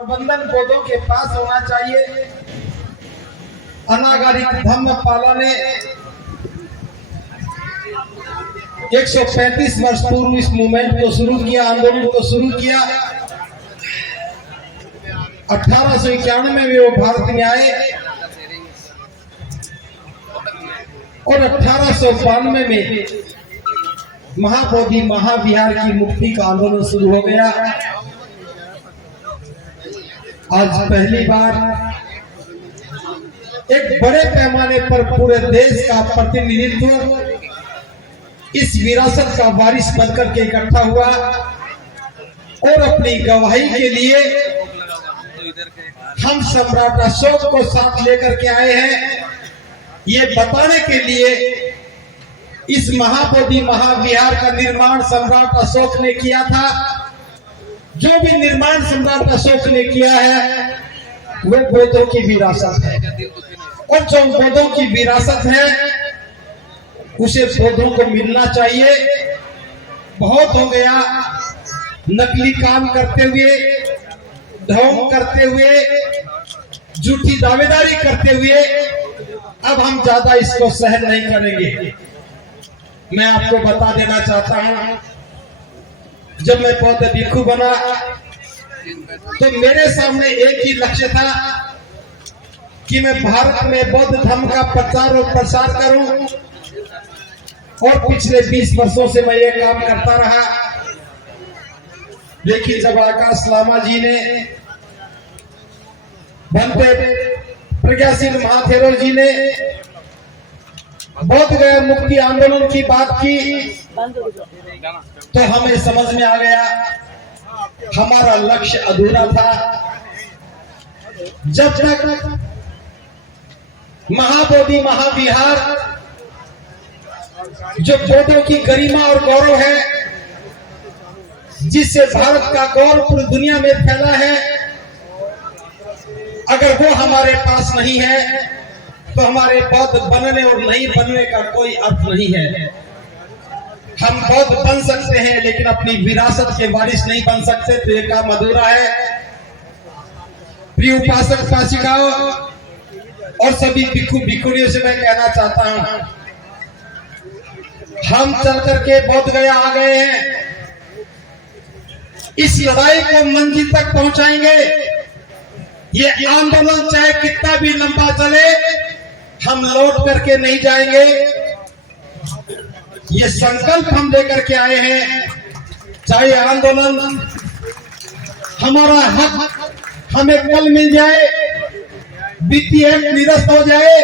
प्रबंधन बोधों के पास होना चाहिए। अनागरिक धम्म पाला ने 135 वर्ष पूर्व इस मूवमेंट को शुरू किया, आंदोलन को शुरू किया। 1891 में वो भारत में आए और 1892 में महाबोधि महाविहार की मुक्ति का आंदोलन शुरू हो गया। आज पहली बार एक बड़े पैमाने पर पूरे देश का प्रतिनिधित्व इस विरासत का वारिस बनकर के इकट्ठा हुआ और अपनी गवाही के लिए हम सम्राट अशोक को साथ लेकर के आए हैं, ये बताने के लिए इस महाबोधि महाविहार का निर्माण सम्राट अशोक ने किया था। जो भी निर्माण सम्राट अशोक ने किया है वो बोधों की विरासत है और जो बोधों की विरासत है उसे बोधों को मिलना चाहिए। बहुत हो गया नकली काम करते हुए, ढोंग करते हुए, झूठी दावेदारी करते हुए। अब हम ज्यादा इसको सहन नहीं करेंगे। मैं आपको बता देना चाहता हूं, जब मैं बौद्ध भिक्षु बना तो मेरे सामने एक ही लक्ष्य था कि मैं भारत में बौद्ध धर्म का प्रचार और प्रसार करूं और पिछले 20 वर्षों से मैं ये काम करता रहा। लेकिन जब आकाश लामा जी ने, भंते प्रज्ञाशील महाथेरो जी ने बौद्ध गया मुक्ति आंदोलन की बात की तो हमें समझ में आ गया हमारा लक्ष्य अधूरा था। जब तक महाबोधि महाविहार जो बौद्धों की गरिमा और गौरव है, जिससे भारत का गौरव पूरी दुनिया में फैला है, अगर वो हमारे पास नहीं है तो हमारे बौद्ध बनने और नहीं बनने का कोई अर्थ नहीं है। हम बौद्ध बन सकते हैं लेकिन अपनी विरासत के वारिस नहीं बन सकते, तो ये काम अधूरा है। प्रिय उपासक उपासिकाओं और सभी भिक्षु भिक्षुणियों से मैं कहना चाहता हूं, हम चल करके बौद्ध गया आ गए हैं। इस लड़ाई को मंजिल तक पहुंचाएंगे। ये आंदोलन चाहे कितना भी लंबा चले, हम लौट करके नहीं जाएंगे। ये संकल्प हम लेकर के आए हैं, चाहे आंदोलन हमारा हक हमें कल मिल जाए, वित्तीय हक निरस्त हो जाए,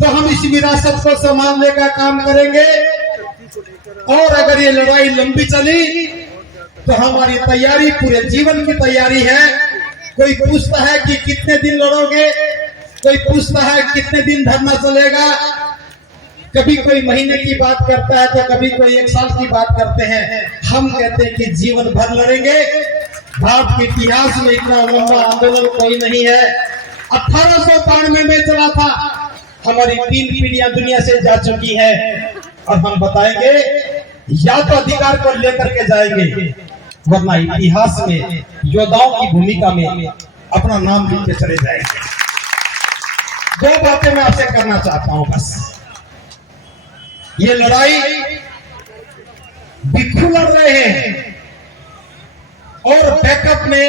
तो हम इस विरासत को संभालने का काम करेंगे। और अगर ये लड़ाई लंबी चली तो हमारी तैयारी पूरे जीवन की तैयारी है। कोई पूछता है कि कितने दिन लड़ोगे, कोई पूछता है कितने दिन धरना चलेगा, कभी कोई महीने की बात करता है तो कभी कोई 1 साल की बात करते हैं। हम कहते हैं कि जीवन भर लड़ेंगे। भारत के इतिहास में इतना लंबा आंदोलन कोई नहीं है। 1892 में चला था, हमारी 3 पीढ़ियां दुनिया से जा चुकी है और हम बताएंगे या तो अधिकार को लेकर के जाएंगे, वरना इतिहास में योद्धाओं की भूमिका में अपना नाम लिख के चले जाएंगे। 2 बातें मैं आपसे करना चाहता हूं बस। ये लड़ाई भिक्षु लड़ रहे हैं और बैकअप में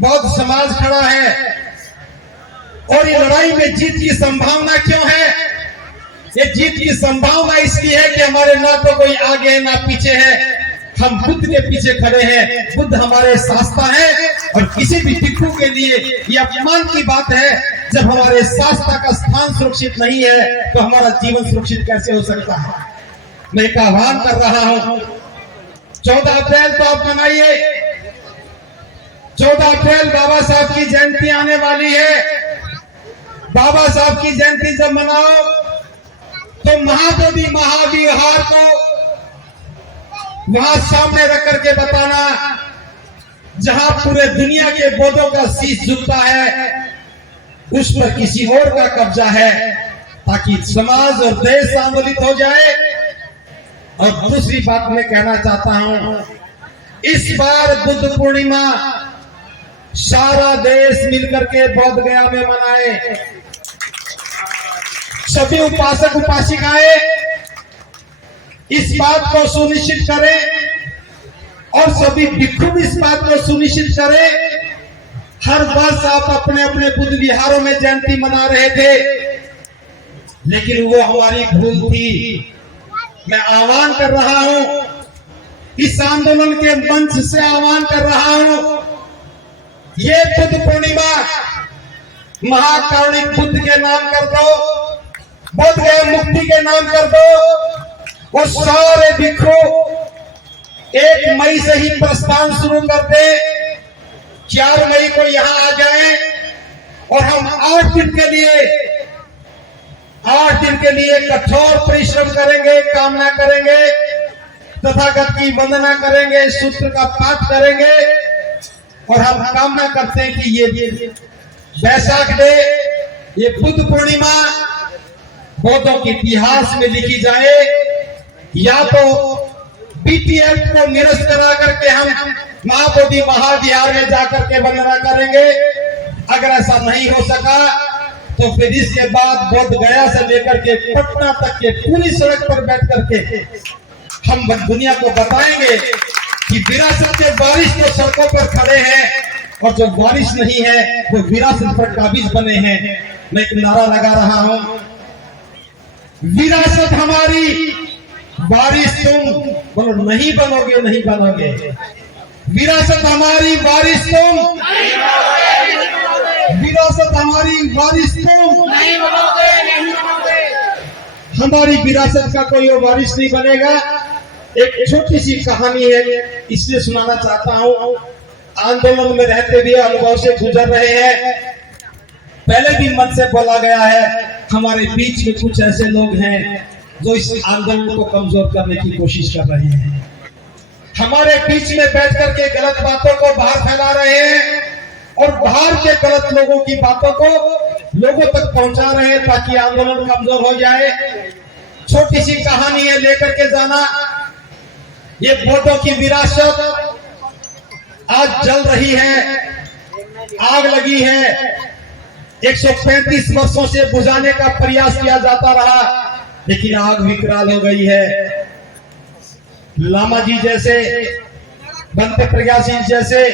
बौद्ध समाज खड़ा है। और ये लड़ाई में जीत की संभावना क्यों है? ये जीत की संभावना इसलिए है कि हमारे ना तो कोई आगे है ना पीछे है, हम बुद्ध के पीछे खड़े हैं। बुद्ध हमारे शास्ता है और किसी भी भिक्षु के लिए ये अपमान की बात है। जब हमारे शास्ता का स्थान सुरक्षित नहीं है तो हमारा जीवन सुरक्षित कैसे हो सकता है? मैं एक आह्वान कर रहा हूं, 14 अप्रैल तो आप मनाइए। 14 अप्रैल बाबा साहब की जयंती आने वाली है। बाबा साहब की जयंती जब मनाओ तो महाबोधि महाविहार को वहां सामने रख करके बताना, जहां पूरे दुनिया के बौद्धों का शीश झुकता है उस पर किसी और का कब्जा है, ताकि समाज और देश आंदोलित हो जाए। और दूसरी बात मैं कहना चाहता हूं, इस बार बुद्ध पूर्णिमा सारा देश मिलकर के बोध गया में मनाए। सभी उपासक उपासिकाएं इस बात को सुनिश्चित करें और सभी भिक्षु भी इस बात को सुनिश्चित करें। हर वर्ष आप अपने अपने बुद्ध विहारों में जयंती मना रहे थे, लेकिन वो हमारी भूल थी। मैं आह्वान कर रहा हूं, इस आंदोलन के मंच से आह्वान कर रहा हूं, ये बुद्ध पूर्णिमा महाकारुणिक बुद्ध के नाम कर दो, बोध गया मुक्ति के नाम कर दो। और सारे भिक्षु 1 मई से ही प्रस्थान शुरू कर दे, 4 मई को यहां आ जाएं और हम 8 दिन के लिए कठोर परिश्रम करेंगे, कामना करेंगे, तथागत की वंदना करेंगे, सूत्र का पाठ करेंगे। और हम कामना करते हैं कि ये वैशाख डे, ये बुद्ध पूर्णिमा बौद्धों के इतिहास में लिखी जाए। या तो बीटीएफ को निरस्त करा करके हम महाबोधि महाविहार में जाकर के वंदना करेंगे। अगर ऐसा नहीं हो सका तो फिर इसके बाद बोध गया से लेकर के पटना तक के पूरी सड़क पर बैठ करके हम दुनिया को बताएंगे कि विरासत के वारिस तो सड़कों पर खड़े हैं और जो वारिस नहीं है वो विरासत पर काबिज बने हैं। मैं एक नारा लगा रहा हूं, विरासत हमारी, वारिस तुम। बोलो, नहीं बनोगे, नहीं बनोगे। विरासत हमारी, वारिस तुम। विरासत हमारी, वारिस तुम। हमारी विरासत का कोई और वारिस नहीं बनेगा। एक छोटी सी कहानी है, इसलिए सुनाना चाहता हूं। आंदोलन में रहते हुए अनुभव से गुजर रहे हैं। पहले भी मन से बोला गया है, हमारे बीच में कुछ ऐसे लोग हैं जो इस आंदोलन को कमजोर करने की कोशिश कर रहे हैं। हमारे बीच में बैठ करके गलत बातों को बाहर फैला रहे हैं और बाहर के गलत लोगों की बातों को लोगों तक पहुंचा रहे हैं ताकि आंदोलन कमजोर हो जाए। छोटी सी कहानी है, लेकर के जाना। ये बौद्धों की विरासत आज जल रही है, आग लगी है। 135 वर्षों से बुझाने का प्रयास किया जाता रहा, लेकिन आग विकराल हो गई है। लामा जी जैसे, बनते प्रज्ञासिंह जैसे,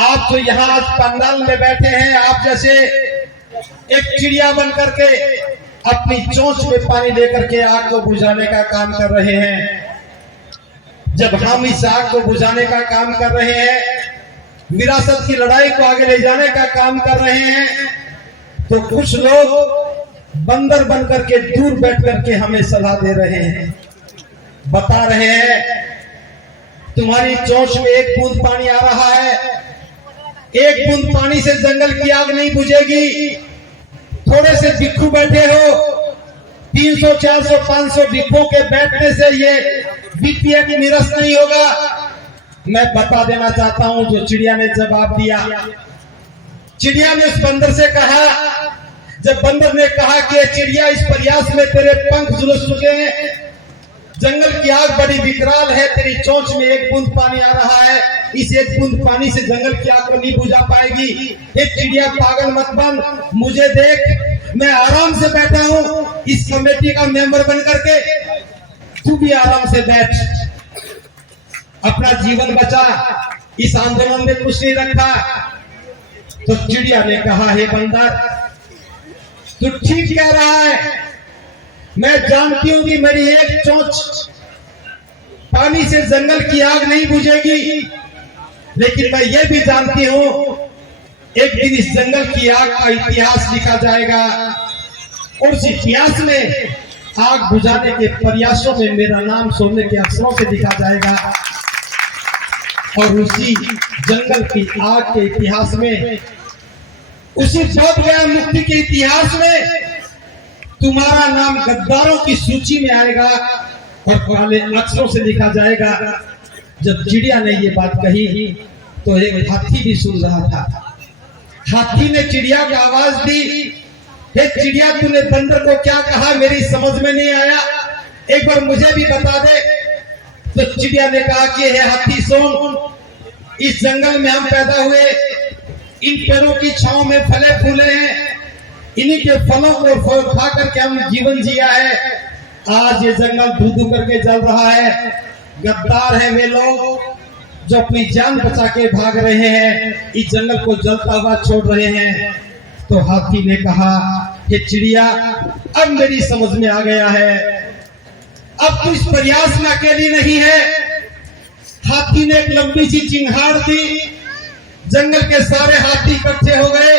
आप तो यहाँ आज पंडाल में बैठे हैं, आप जैसे एक चिड़िया बन करके अपनी चोंच में पानी लेकर के आग को बुझाने का काम कर रहे हैं। जब हम इस आग को बुझाने का काम कर रहे हैं, विरासत की लड़ाई को आगे ले जाने का काम कर रहे हैं, तो कुछ लोग बंदर बन करके दूर बैठ करके हमें सलाह दे रहे हैं, बता रहे हैं तुम्हारी चोंच में 1 बूंद पानी आ रहा है, 1 बूंद पानी से जंगल की आग नहीं बुझेगी। थोड़े से भिक्षु बैठे हो, 300, 400, 500 भिक्षुओं के बैठने से ये बीटीएफ निरस्त नहीं होगा। मैं बता देना चाहता हूं, जो चिड़िया ने जवाब दिया, चिड़िया ने उस बंदर से कहा, जब बंदर ने कहा कि चिड़िया इस प्रयास में तेरे पंख झुलस चुके हैं, जंगल की आग बड़ी विकराल है, तेरी चोंच में 1 बूंद पानी आ रहा है, इस 1 बूंद पानी से जंगल की आग को नहीं बुझा पाएगी। एक चिड़िया पागल मत बन, मुझे देख, मैं आराम से बैठा हूं इस कमेटी का मेंबर बन करके, तू भी आराम से बैठ, अपना जीवन बचा, इस आंदोलन में कुछ नहीं रखा। तो चिड़िया ने कहा, हे बंदर, तू ठीक कह रहा है, मैं जानती हूं कि मेरी 1 चोंच पानी से जंगल की आग नहीं बुझेगी, लेकिन मैं ये भी जानती हूं एक दिन इस जंगल की आग का इतिहास लिखा जाएगा और उस इतिहास में आग बुझाने के प्रयासों में मेरा नाम सोने के अक्षरों से लिखा जाएगा और उसी जंगल की आग के इतिहास में, उसी बोध गया मुक्ति के इतिहास में तुम्हारा नाम गद्दारों की सूची में आएगा और काले अक्षरों से लिखा जाएगा। जब चिड़िया ने ये बात कही तो एक हाथी भी सुन रहा था। हाथी ने चिड़िया को आवाज दी, हे चिड़िया, तूने बंदर को क्या कहा, मेरी समझ में नहीं आया, एक बार मुझे भी बता दे। तो चिड़िया ने कहा कि हे हाथी सुन, इस जंगल में हम पैदा हुए, इन पेड़ों की छांव में फले फूले हैं, इन्हीं के फलों को खा करके हम जीवन जिया है। आज ये जंगल धू धू करके जल रहा है। गद्दार हैं वे लोग जो अपनी जान बचा के भाग रहे हैं, इस जंगल को जलता हुआ छोड़ रहे हैं। तो हाथी ने कहा, हे चिड़िया, अब मेरी समझ में आ गया है, अब तू इस प्रयास में अकेली नहीं है। हाथी ने एक लंबी सी चिंगार दी, जंगल के सारे हाथी इकट्ठे हो गए,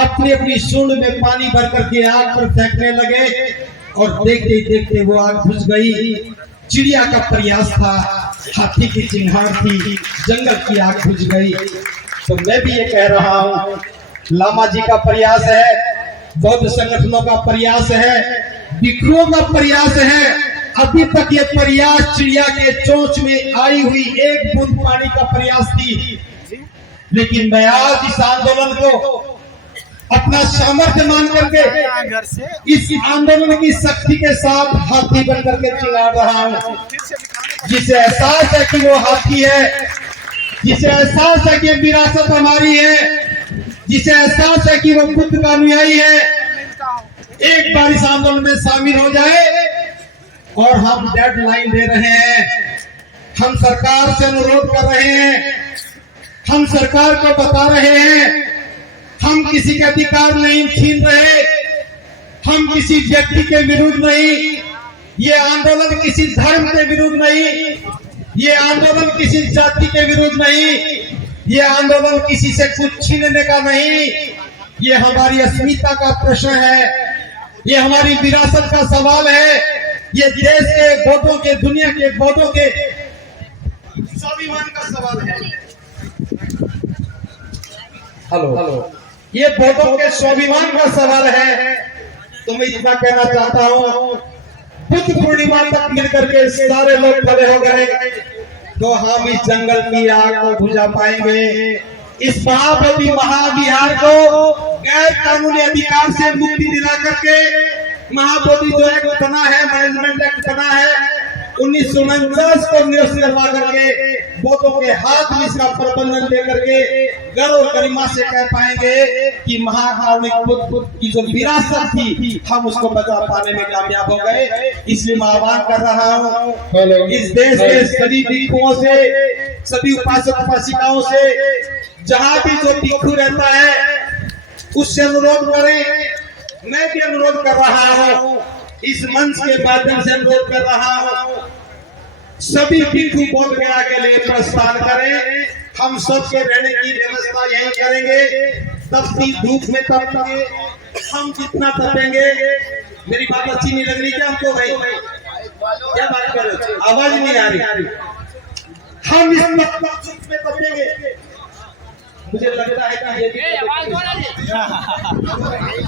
अपनी अपनी सूंड में पानी भर करके आग पर फेंकने लगे और देखते ही देखते वो आग बुझ गई। चिड़िया का प्रयास था, हाथी की चिंगार थी, जंगल की आग बुझ गई। तो मैं भी ये कह रहा हूँ, लामा जी का प्रयास है, बौद्ध संगठनों का प्रयास है, भिक्षुओं का प्रयास है। अभी तक ये प्रयास चिड़िया के चोंच में आई हुई एक बूंद पानी का प्रयास थी, लेकिन मैं आज इस आंदोलन को अपना सामर्थ्य मान करके इस आंदोलन की शक्ति के साथ हाथी बन करके चिल्ला रहा हूँ। जिसे एहसास है कि वो हाथी है, जिसे एहसास है कि विरासत हमारी है, जिसे एहसास है कि वो बुद्ध का अनुयायी है, एक बार इस आंदोलन में शामिल हो जाए। और हम डेडलाइन दे रहे हैं, हम सरकार से अनुरोध कर रहे हैं, हम सरकार को बता रहे हैं, हम किसी के अधिकार नहीं छीन रहे, हम किसी व्यक्ति के विरुद्ध नहीं, ये आंदोलन किसी धर्म के विरुद्ध नहीं, ये आंदोलन किसी जाति के विरुद्ध नहीं, ये आंदोलन किसी से कुछ छीनने का नहीं, ये हमारी अस्मिता का प्रश्न है, ये हमारी विरासत का सवाल है, ये देश के बौद्धों के, दुनिया के बौद्धों के स्वाभिमान का सवाल है। हेलो, ये बौद्धों के स्वाभिमान का सवाल है। तो मैं इतना कहना चाहता हूँ, बुद्ध पूर्णिमा तक मिलकर के सारे लोग खड़े हो गए तो हम इस जंगल की आग को बुझा पाएंगे। इस महाबोधि महाविहार को गैर कानूनी अधिकार से मुक्ति दिला करके महाबोधि जो एक्ट बना है, मैनेजमेंट एक्ट बना है 1949 को निरस्त करवा करके बौद्धों के हाथ में इसका प्रबंधन दे करके गर्व और गरिमा से कह पाएंगे कि महाकारुणिक बुद्ध की जो विरासत थी हम उसको बचा पाने में कामयाब हो गए। इसलिए मैं आह्वान कर रहा हूँ इस देश के सभी भिक्षुओं से, सभी उपासक उपासिकाओं से, जहाँ भी जो भिक्षु रहता है उससे अनुरोध करें, मैं भी अनुरोध कर रहा हूँ, इस मंच के माध्यम से अनुरोध कर रहा हूँ, सभी भिक्षु बोध गया के लिए प्रस्थान करें। हम सबके रहने की व्यवस्था यही करेंगे, तपती धूप में तपेंगे, हम जितना तपेंगे। मेरी बात अच्छी नहीं लग रही क्या हमको भाई? क्या बात कर रहे हो? आवाज नहीं आ रही। हम इस धूप में तपेंगे, मुझे लगता है कि ये भी